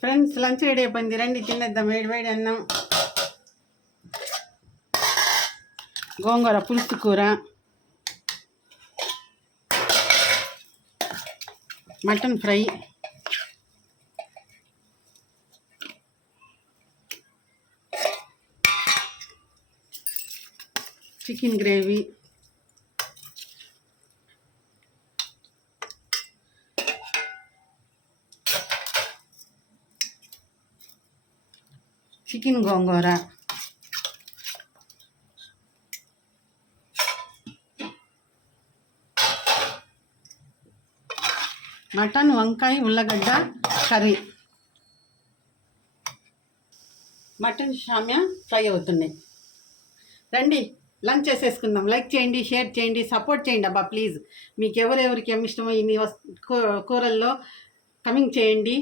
Friends lunch ready అయిపోయింది, రండి తినేద్దాం. వేడి వేడి అన్నం, గోంగూర పులుసు కూర, mutton fry, chicken gravy, chicken gongura, mutton వంకాయ ఉల్లగడ్డ కర్రీ, మటన్ షామ్యా ఫ్రై అవుతున్నాయి. రండి లంచ్ చేసేసుకుందాం. లైక్ చేయండి, షేర్ చేయండి, సపోర్ట్ చేయండి అబ్బా ప్లీజ్. మీకు ఎవరెవరికి ఏమి ఇష్టమో ఇన్ని కూరల్లో కమెంట్ చేయండి.